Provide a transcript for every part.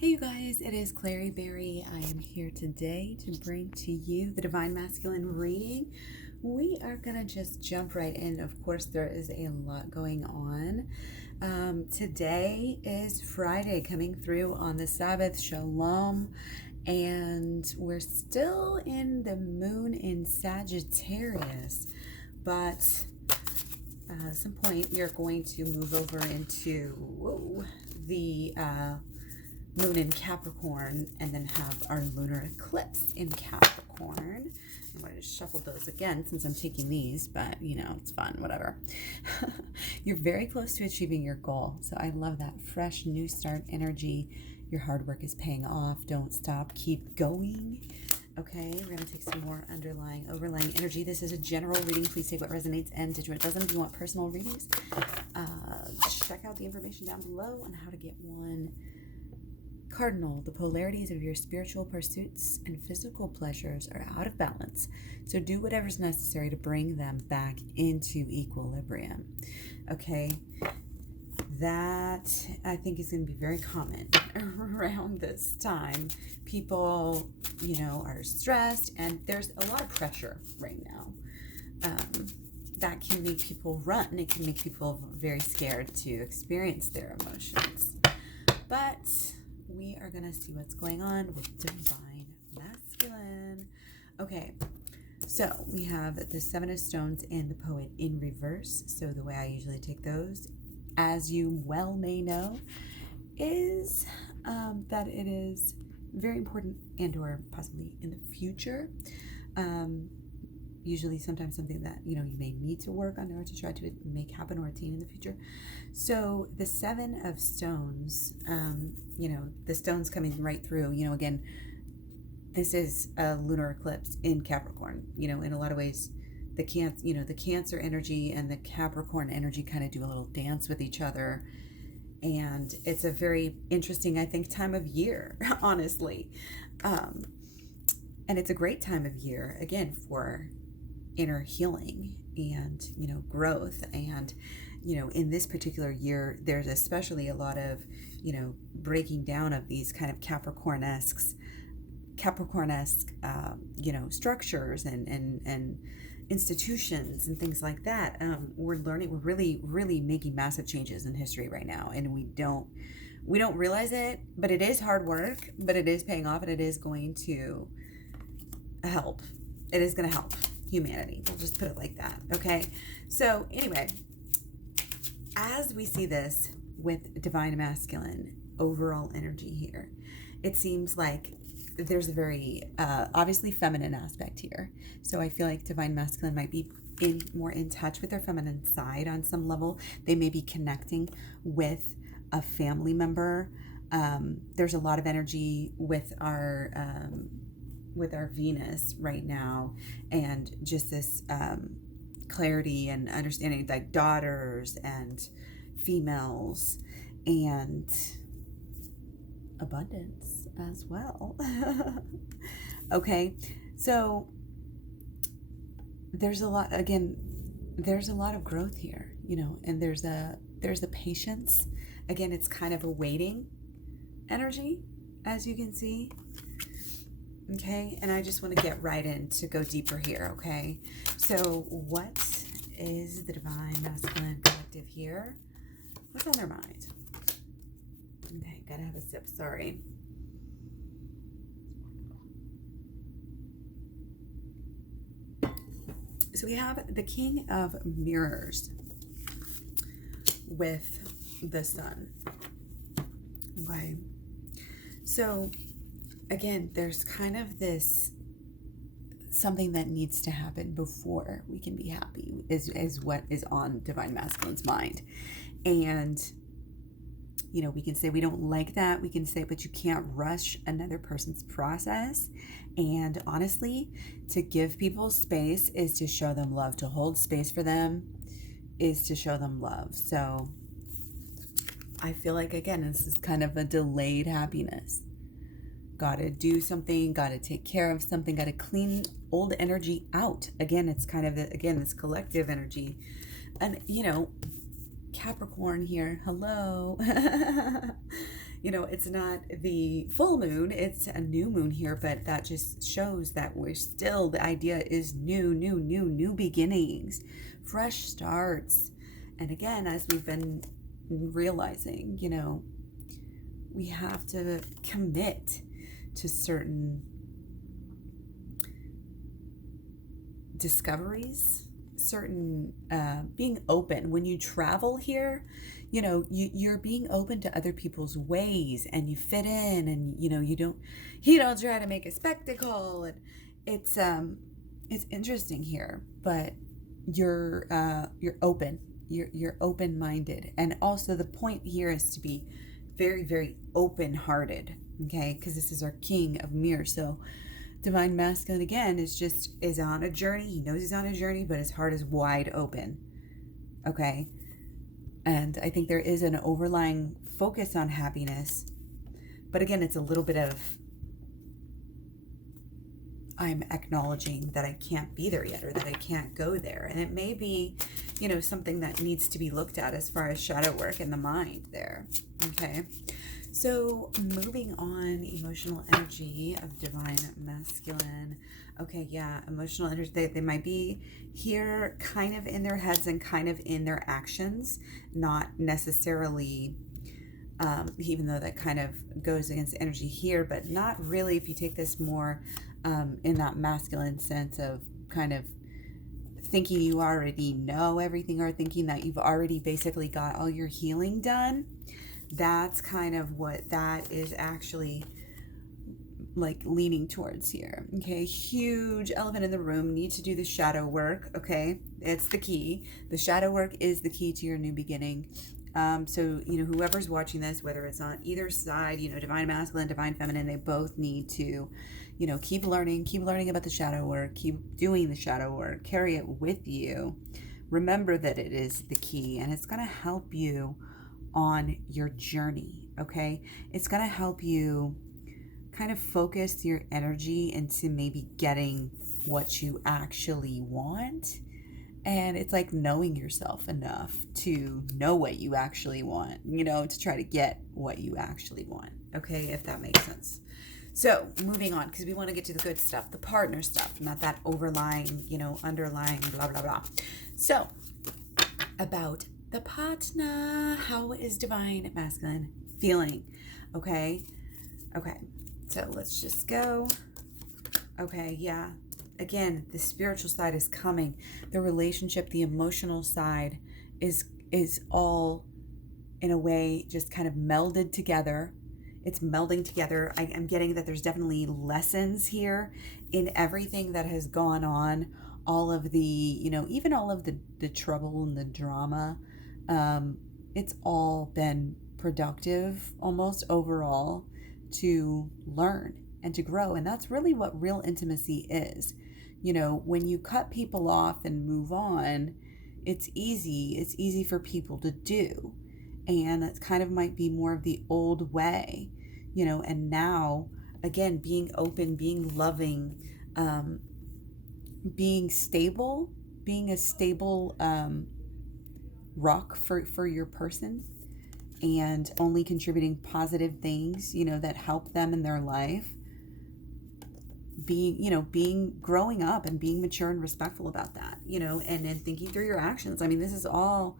Hey you guys, it is Klaireeberry. I am here today to bring to you the Divine Masculine reading. We are going to just jump right in. Of course, there is a lot going on. Today is Friday, coming through on the Sabbath, Shalom, and we're still in the moon in Sagittarius, but at some point we are going to move over into the moon in Capricorn, and then have our lunar eclipse in Capricorn. I'm going to shuffle those again since I'm taking these, but you know, it's fun, whatever. You're very close to achieving your goal. So I love that fresh new start energy. Your hard work is paying off. Don't stop. Keep going. Okay, we're going to take some more overlying energy. This is a general reading. Please take what resonates and ditch what doesn't. If you want personal readings, check out the information down below on how to get one. Cardinal, the polarities of your spiritual pursuits and physical pleasures are out of balance, so do whatever's necessary to bring them back into equilibrium. Okay, that I think is going to be very common around this time. People, you know, are stressed, and there's a lot of pressure right now. That can make people run. It can make people very scared to experience their emotions. But we are going to see what's going on with Divine Masculine. Okay, so we have the Seven of Stones and the Poet in reverse. So the way I usually take those, as you well may know, is that it is very important and or possibly in the future. Usually sometimes something that, you know, you may need to work on or to try to make happen or attain in the future. So the Seven of Stones, you know, the stones coming right through, you know, again, this is a lunar eclipse in Capricorn. You know, in a lot of ways, the Cancer energy and the Capricorn energy kind of do a little dance with each other. And it's a very interesting, I think, time of year, honestly. And it's a great time of year, again, for inner healing and, you know, growth. And, you know, in this particular year, there's especially a lot of, you know, breaking down of these kind of Capricorn-esque, you know, structures and institutions and things like that. We're really making massive changes in history right now, and we don't realize it, but it is hard work, but it is paying off, and it is going to help. It is going to help humanity. We'll just put it like that. Okay. So anyway, as we see this with Divine Masculine overall energy here, it seems like there's a very obviously feminine aspect here. So I feel like Divine Masculine might be more in touch with their feminine side on some level. They may be connecting with a family member. There's a lot of energy with our Venus right now, and just this clarity and understanding, like daughters and females and abundance as well. Okay, so there's a lot of growth here, you know, and there's the patience. Again, it's kind of a waiting energy, as you can see. Okay, and I just want to get right in to go deeper here, okay? So what is the Divine Masculine collective here? What's on their mind? Okay, gotta have a sip, sorry. So we have the King of Mirrors with the Sun. Okay, so again, there's kind of this something that needs to happen before we can be happy is what is on Divine Masculine's mind. And, you know, we can say we don't like that. We can say, but you can't rush another person's process. And honestly, to give people space is to show them love. To hold space for them is to show them love. So I feel like, again, this is kind of a delayed happiness. Gotta do something, gotta take care of something, gotta clean old energy out. Again, it's kind of, this collective energy. And, you know, Capricorn here, hello. you know, it's not the full moon, it's a new moon here, but that just shows that we're still, the idea is new beginnings, fresh starts. And again, as we've been realizing, you know, we have to commit to certain discoveries, certain being open. When you travel here, you know, you're being open to other people's ways, and you fit in, and you know, you don't try to make a spectacle. And it's interesting here, but you're open, you're open-minded. And also the point here is to be very, very open-hearted, okay, because this is our king of mirrors. So divine masculine, again, is on a journey. He knows he's on a journey, but his heart is wide open. Okay. And I think there is an overlying focus on happiness. But again, it's a little bit of, I'm acknowledging that I can't be there yet, or that I can't go there. And it may be, you know, something that needs to be looked at as far as shadow work in the mind there. Okay. So moving on, emotional energy of divine masculine. Okay, yeah, emotional energy. They might be here kind of in their heads and kind of in their actions, not necessarily, even though that kind of goes against energy here, but not really if you take this more in that masculine sense of kind of thinking you already know everything, or thinking that you've already basically got all your healing done. That's kind of what that is actually like leaning towards here. Okay, huge elephant in the room. Need to do the shadow work. Okay, it's the key. The shadow work is the key to your new beginning. So, you know, whoever's watching this, whether it's on either side, you know, divine masculine, divine feminine, they both need to, you know, keep learning about the shadow work, keep doing the shadow work, carry it with you. Remember that it is the key, and it's going to help you on your journey. Okay, it's going to help you kind of focus your energy into maybe getting what you actually want. And it's like knowing yourself enough to know what you actually want, you know, to try to get what you actually want. Okay, if that makes sense. So moving on, because we want to get to the good stuff, the partner stuff, not that overlying, you know, underlying blah blah blah. So about the partner, how is divine masculine feeling? Okay, so let's just go. Okay, yeah, again, the spiritual side is coming. The relationship, the emotional side is all in a way just kind of melded together. It's melding together. I'm getting that there's definitely lessons here in everything that has gone on, all of the, you know, even all of the trouble and the drama. It's all been productive almost overall to learn and to grow. And that's really what real intimacy is. You know, when you cut people off and move on, it's easy for people to do. And that kind of might be more of the old way, you know. And now, again, being open, being loving, being stable, being a stable rock for your person, and only contributing positive things, you know, that help them in their life. Growing up and being mature and respectful about that, you know, and then thinking through your actions. I mean, this is all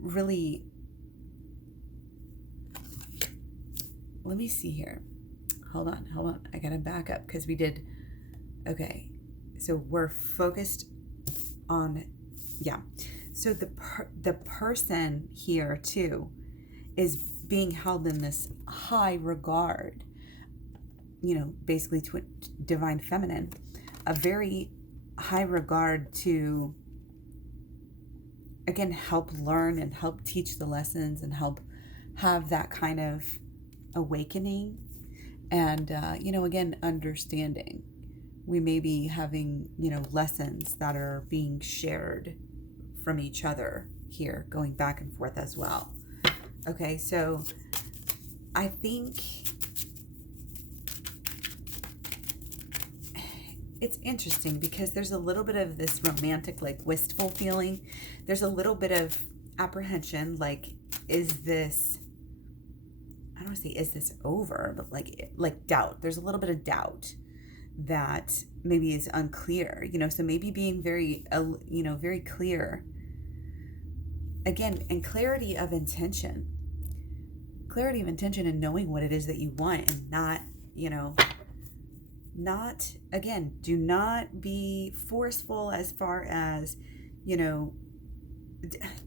really, let me see here. Hold on. I gotta back up because we did, okay. So we're focused on, yeah. So the person here too is being held in this high regard, you know, basically to a divine feminine, a very high regard to, again, help learn and help teach the lessons and help have that kind of awakening. And, you know, again, understanding. We may be having, you know, lessons that are being shared from each other here, going back and forth as well. Okay, so I think it's interesting because there's a little bit of this romantic, like wistful feeling. There's a little bit of apprehension, like, is this want to say, is this over? But like doubt. There's a little bit of doubt that maybe is unclear, so maybe being very, very clear again, and clarity of intention and knowing what it is that you want, and again, do not be forceful as far as,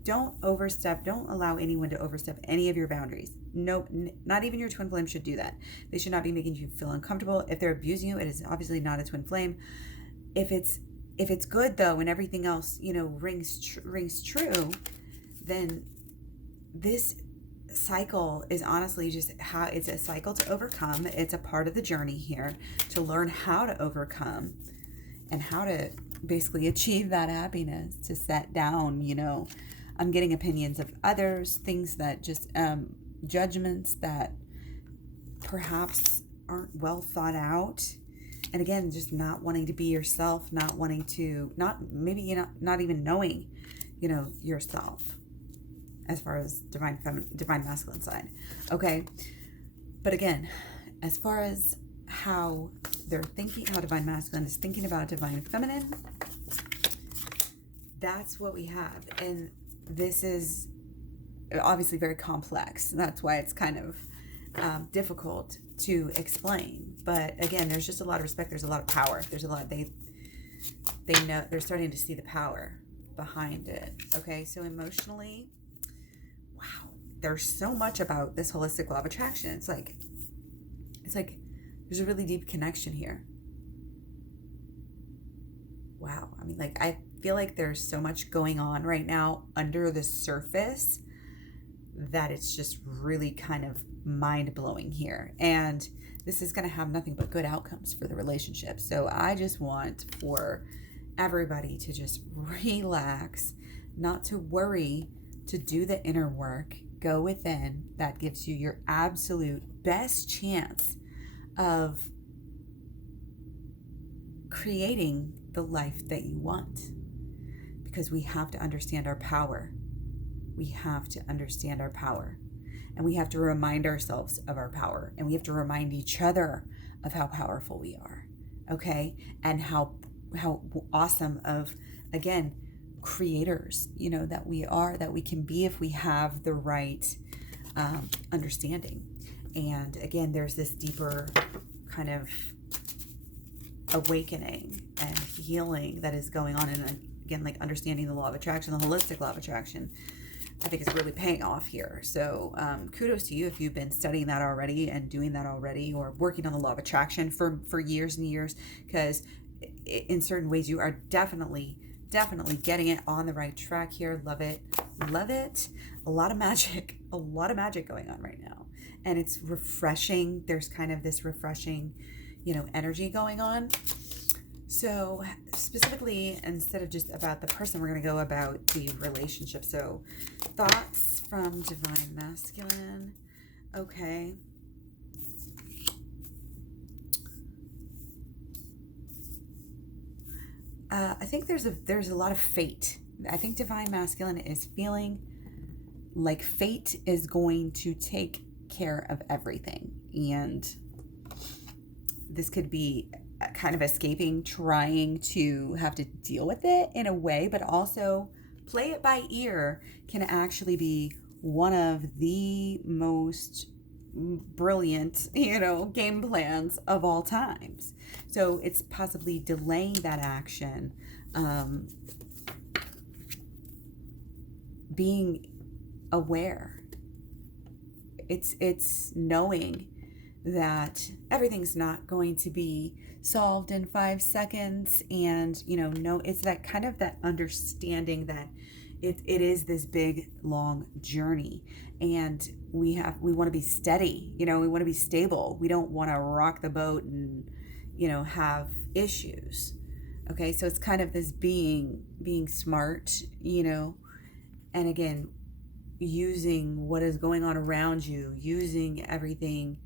don't allow anyone to overstep any of your boundaries. No, not even your twin flame should do that. They should not be making you feel uncomfortable. If they're abusing you, it is obviously not a twin flame. If it's good though, and everything else, rings true, then this cycle is honestly just how it's a cycle to overcome. It's a part of the journey here to learn how to overcome and how to basically achieve that happiness, to set down, I'm getting opinions of others, things that just, judgments that perhaps aren't well thought out. And again, just not wanting to be yourself, not wanting to, not even knowing, yourself as far as divine masculine side. Okay. But again, as far as how they're thinking, how divine masculine is thinking about divine feminine, that's what we have. And this is obviously very complex. That's why it's kind of difficult to explain. But again, there's just a lot of respect. There's a lot of power. There's a lot, they know, they're starting to see the power behind it. Okay. So emotionally, wow, there's so much about this holistic law of attraction. It's like there's a really deep connection here. Wow. I mean, I feel like there's so much going on right now under the surface that it's just really kind of mind-blowing here. And this is going to have nothing but good outcomes for the relationship. So I just want for everybody to just relax, not to worry, to do the inner work, go within. That gives you your absolute best chance of creating the life that you want. Because we have to understand our power. We have to understand our power. And we have to remind ourselves of our power. And we have to remind each other of how powerful we are. Okay? And how awesome of, again, creators, that we are, that we can be if we have the right understanding. And again, there's this deeper kind of awakening and healing that is going on. And again, understanding the law of attraction, the holistic law of attraction, I think it's really paying off here. So kudos to you if you've been studying that already and doing that already, or working on the law of attraction for years and years, because in certain ways you are definitely getting it on the right track here. Love it. A lot of magic going on right now. And it's refreshing. There's kind of this refreshing, energy going on. So specifically, instead of just about the person, we're going to go about the relationship. So thoughts from divine masculine. Okay. I think there's a lot of fate. I think divine masculine is feeling like fate is going to take care of everything. And this could be kind of escaping, trying to have to deal with it in a way, but also play it by ear can actually be one of the most brilliant, game plans of all times. So it's possibly delaying that action, being aware. It's knowing that everything's not going to be solved in 5 seconds, and it's that kind of that understanding that it is this big long journey, and we want to be steady, we want to be stable. We don't want to rock the boat and have issues. Okay, so it's kind of this being smart, and again, using what is going on around you, using everything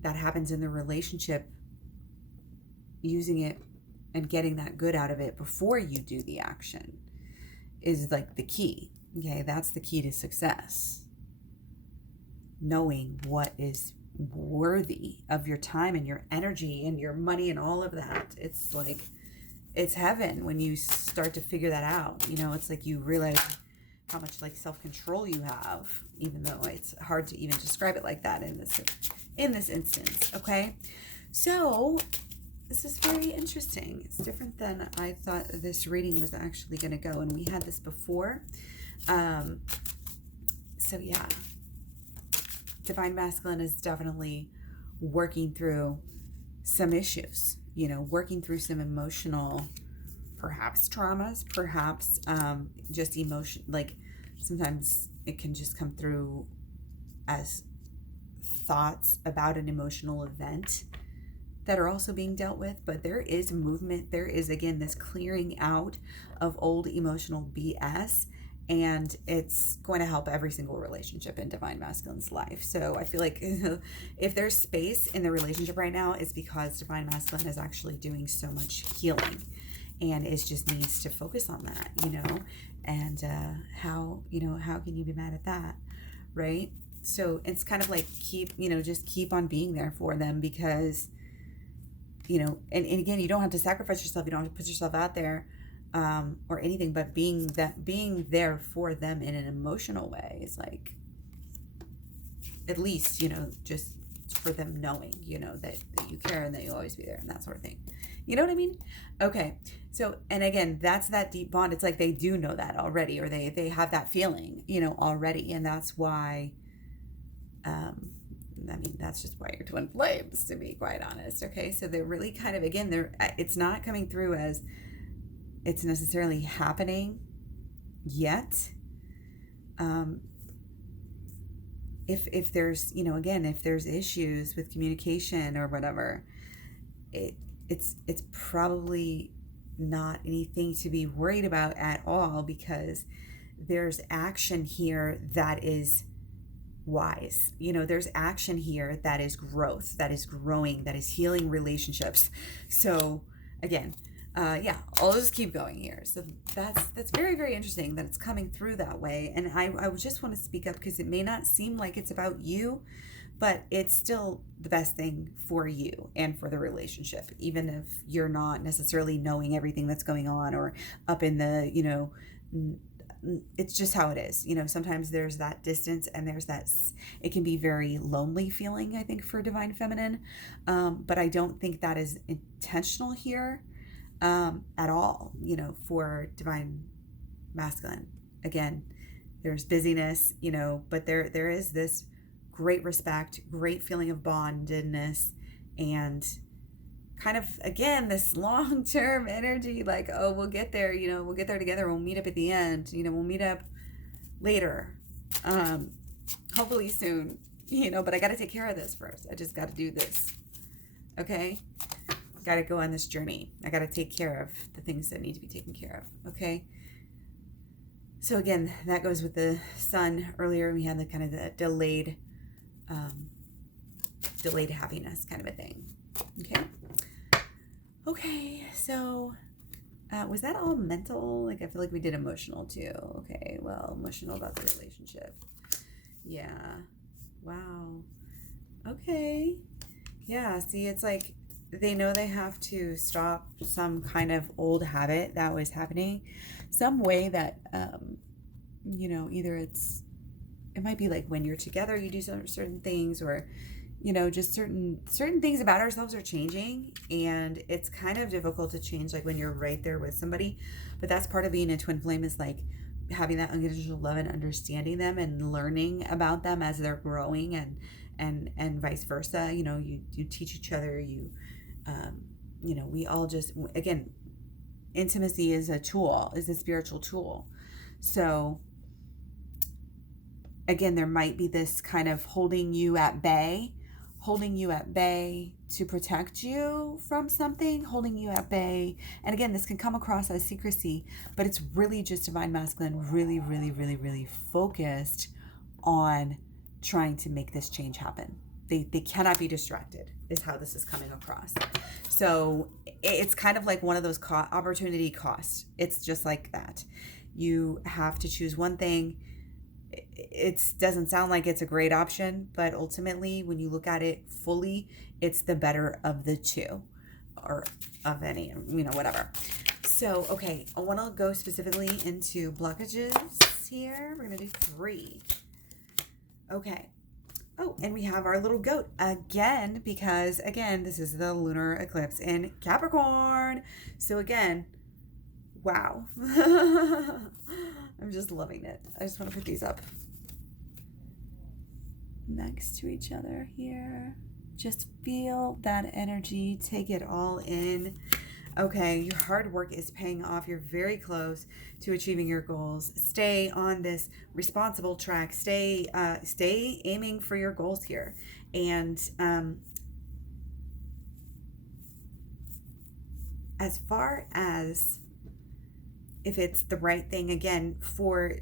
that happens in the relationship, using it and getting that good out of it before you do the action is the key. Okay, that's the key to success. knowing what is worthy of your time and your energy and your money and all of that. It's like, it's heaven when you start to figure that out. You know, it's like you realize how much like self-control you have, even though it's hard to even describe it like that in this instance. Okay, so this is very interesting. It's different than I thought this reading was actually going to go, and we had this before. So yeah, Divine Masculine is definitely working through some issues, you know, working through some emotional, perhaps traumas, perhaps just emotion, like sometimes it can just come through as thoughts about an emotional event that are also being dealt with. But there is movement. There is, again, this clearing out of old emotional BS, and it's going to help every single relationship in Divine Masculine's life. So I feel like if there's space in the relationship right now, it's because Divine Masculine is actually doing so much healing, and it just needs to focus on that, you know. And how can you be mad at that, right? So it's kind of like just keep on being there for them, because, you know, and again, you don't have to sacrifice yourself. You don't have to put yourself out there or anything, but being there for them in an emotional way is like, at least, you know, just for them knowing, you know, that you care and that you'll always be there and that sort of thing. You know what I mean? Okay. So, and again, that's that deep bond. It's like they do know that already, or they have that feeling, you know, already. And that's why, I mean, that's just why you're twin flames, to be quite honest. Okay. So they're really kind of, again, it's not coming through as it's necessarily happening yet. If there's, you know, again, if there's issues with communication or whatever, it's probably not anything to be worried about at all, because there's action here that is wise. You know, there's action here that is growth, that is growing, that is healing relationships. So again, I'll just keep going here. So that's very, very interesting that it's coming through that way. And I just want to speak up, because it may not seem like it's about you, but it's still the best thing for you and for the relationship, even if you're not necessarily knowing everything that's going on or up in the, you know, it's just how it is. You know, sometimes there's that distance, and there's that, it can be very lonely feeling, I think, for Divine Feminine. But I don't think that is intentional here at all, you know, for Divine Masculine. Again, there's busyness, you know, but there is this great respect, great feeling of bondedness, and kind of, again, this long-term energy, like, oh, we'll get there, you know, we'll get there together, we'll meet up at the end, you know, we'll meet up later, hopefully soon, you know, but I got to take care of this first. I just got to do this, okay? Got to go on this journey. I got to take care of the things that need to be taken care of, okay? So again, that goes with the sun. Earlier we had the kind of the delayed happiness kind of a thing, okay, so was that all mental? Like, I feel like we did emotional too. Okay, well, emotional about the relationship. Yeah, wow, okay, yeah, see, it's like they know they have to stop some kind of old habit that was happening, some way that, you know, either it might be like when you're together, you do certain things, or, you know, just certain things about ourselves are changing, and it's kind of difficult to change, like when you're right there with somebody. But that's part of being a twin flame, is like having that unconditional love and understanding them and learning about them as they're growing, and vice versa. You know, you teach each other, you know, we all just, again, intimacy is a tool, is a spiritual tool. So again, there might be this kind of holding you at bay to protect you from something, holding you at bay. And again, this can come across as secrecy, but it's really just Divine Masculine really, really, really, really focused on trying to make this change happen. They cannot be distracted, is how this is coming across. So it's kind of like one of those opportunity costs. It's just like that. You have to choose one thing. it doesn't sound like it's a great option, but ultimately, when you look at it fully, it's the better of the two, or of any, whatever. So, okay, I want to go specifically into blockages here. We're going to do 3. Okay. Oh, and we have our little goat again, because, again, this is the lunar eclipse in Capricorn. So, again, wow. I'm just loving it. I just want to put these up next to each other here. Just feel that energy. Take it all in. Okay, your hard work is paying off. You're very close to achieving your goals. Stay on this responsible track. Stay aiming for your goals here. And as far as if it's the right thing, again, for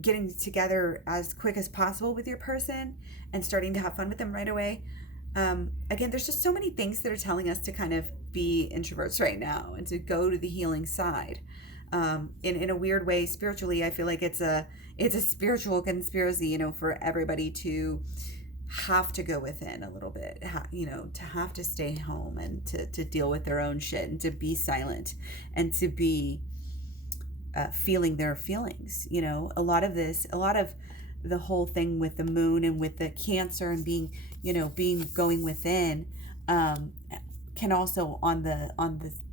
getting together as quick as possible with your person and starting to have fun with them right away. Again, there's just so many things that are telling us to kind of be introverts right now and to go to the healing side. In a weird way, spiritually, I feel like it's a spiritual conspiracy, for everybody to have to go within a little bit, to have to stay home and to deal with their own shit and to be silent and to be feeling their feelings. A lot of the whole thing with the moon and with the Cancer and being going within, can also on the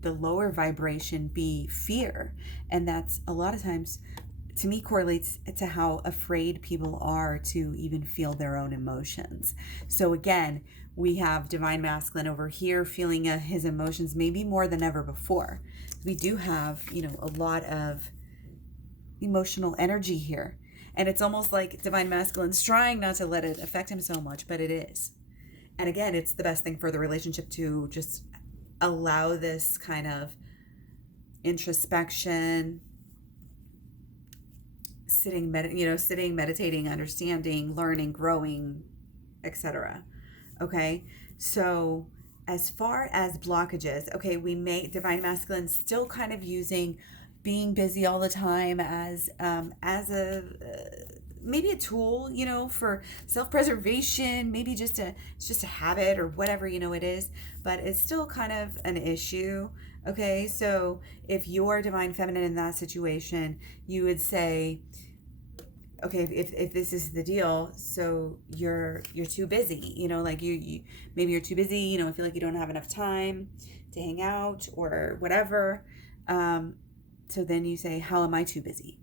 lower vibration be fear. And that's a lot of times, to me, correlates to how afraid people are to even feel their own emotions. So again, we have divine masculine over here feeling his emotions maybe more than ever before. We do have, a lot of emotional energy here. And it's almost like divine masculine's trying not to let it affect him so much, but it is. And again, it's the best thing for the relationship to just allow this kind of introspection, sitting, meditating, understanding, learning, growing, etc. Okay, so as far as blockages, okay, we make divine masculine still kind of using being busy all the time as a maybe a tool, for self-preservation, maybe it's just a habit or whatever, it is, but it's still kind of an issue. Okay, so if you're divine feminine in that situation, you would say, okay, if this is the deal, so you're too busy, like you maybe you're too busy, you feel like you don't have enough time to hang out or whatever. So then you say, how am I too busy?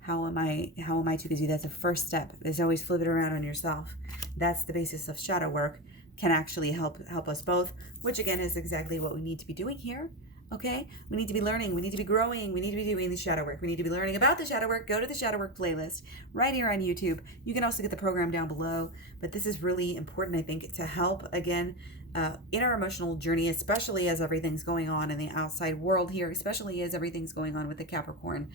How am I too busy? That's a first step, is always flip it around on yourself. That's the basis of shadow work, can actually help us both, which again is exactly what we need to be doing here. Okay, we need to be learning, we need to be growing, we need to be doing the shadow work, we need to be learning about the shadow work. Go to the shadow work playlist right here on YouTube. You can also get the program down below, but this is really important, I think, to help, again, in our emotional journey, especially as everything's going on in the outside world here, especially as everything's going on with the Capricorn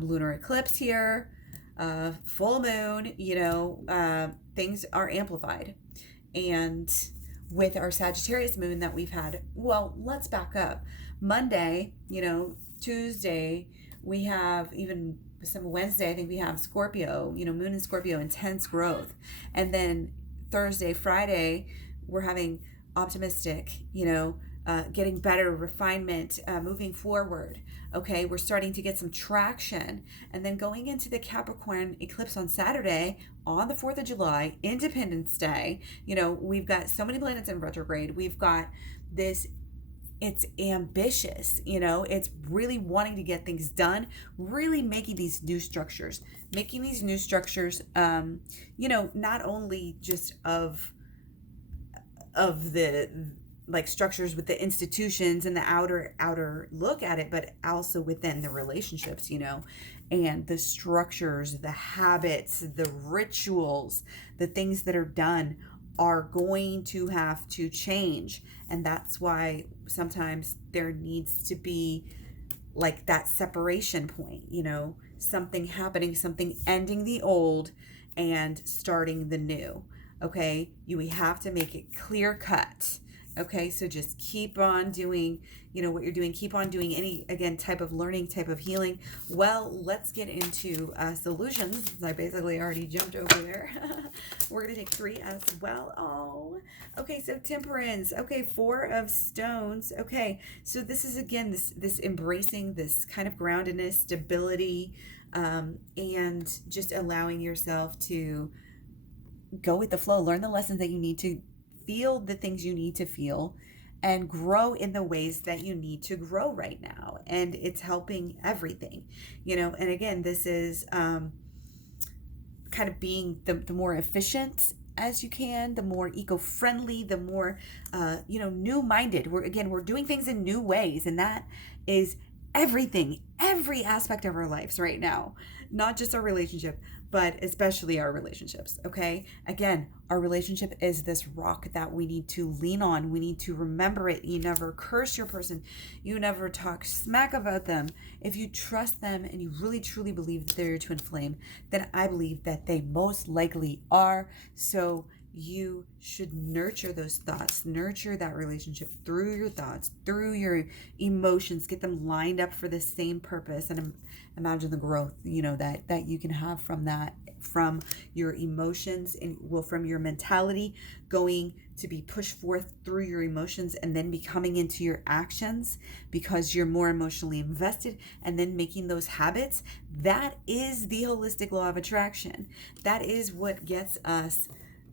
lunar eclipse here, full moon, things are amplified. And with our Sagittarius moon that we've had, well, let's back up. Monday, Tuesday, we have even some Wednesday, I think we have Scorpio, moon in Scorpio, intense growth. And then Thursday, Friday, we're having optimistic, getting better, refinement, moving forward. Okay, we're starting to get some traction. And then going into the Capricorn eclipse on Saturday, on the 4th of July, Independence Day, we've got so many planets in retrograde. We've got this, it's ambitious, it's really wanting to get things done, really making these new structures, not only just of the like structures with the institutions and the outer look at it, but also within the relationships, and the structures, the habits, the rituals, the things that are done are going to have to change. And that's why sometimes there needs to be like that separation point, something happening, something ending the old and starting the new. Okay, we have to make it clear cut. Okay, so just keep on doing, what you're doing. Keep on doing any, again, type of learning, type of healing. Well, let's get into solutions. I basically already jumped over there. We're going to take 3 as well. Oh, okay, so temperance. Okay, 4 of stones. Okay, so this is, again, this embracing this kind of groundedness, stability, and just allowing yourself to go with the flow, learn the lessons that you need to, feel the things you need to feel, and grow in the ways that you need to grow right now. And it's helping everything, and again, this is kind of being the more efficient as you can, the more eco-friendly, the more new-minded. We're doing things in new ways, and that is everything, every aspect of our lives right now, not just our relationship, but especially our relationships. Okay, again, our relationship is this rock that we need to lean on. We need to remember it. You never curse your person, you never talk smack about them. If you trust them and you really truly believe that they're your twin flame, then I believe that they most likely are. So you should nurture those thoughts, nurture that relationship through your thoughts, through your emotions, get them lined up for the same purpose, and imagine the growth, that you can have from that, from your emotions and from your mentality going to be pushed forth through your emotions and then becoming into your actions because you're more emotionally invested, and then making those habits. That is the holistic law of attraction. That is what gets us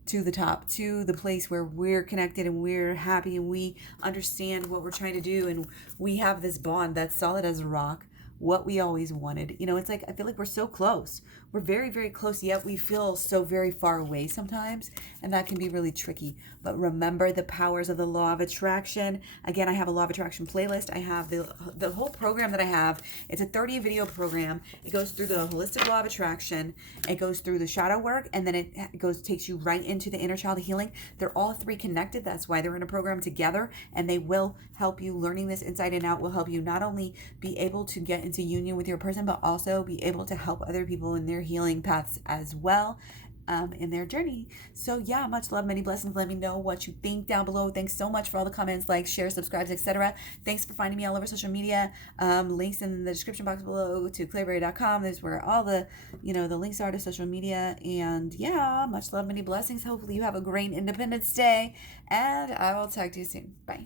to the top, to the place where we're connected and we're happy and we understand what we're trying to do, and we have this bond that's solid as a rock, what we always wanted. It's like, I feel like we're so close. We're very, very close, yet we feel so very far away sometimes, and that can be really tricky. But remember the powers of the law of attraction. Again, I have a law of attraction playlist. I have the whole program that I have. It's a 30 video program. It goes through the holistic law of attraction. It goes through the shadow work, and then it takes you right into the inner child healing. They're all 3 connected. That's why they're in a program together, and they will help you. Learning this inside and out will help you not only be able to get into union with your person, but also be able to help other people in their healing paths as well, in their journey. So yeah, much love, many blessings. Let me know what you think down below. Thanks so much for all the comments, likes, shares, subscribes, etc. Thanks for finding me all over social media. Links in the description box below to Klaireeberry.com. There's where all the the links are to social media. And yeah, much love, many blessings. Hopefully you have a great Independence Day, and I will talk to you soon. Bye.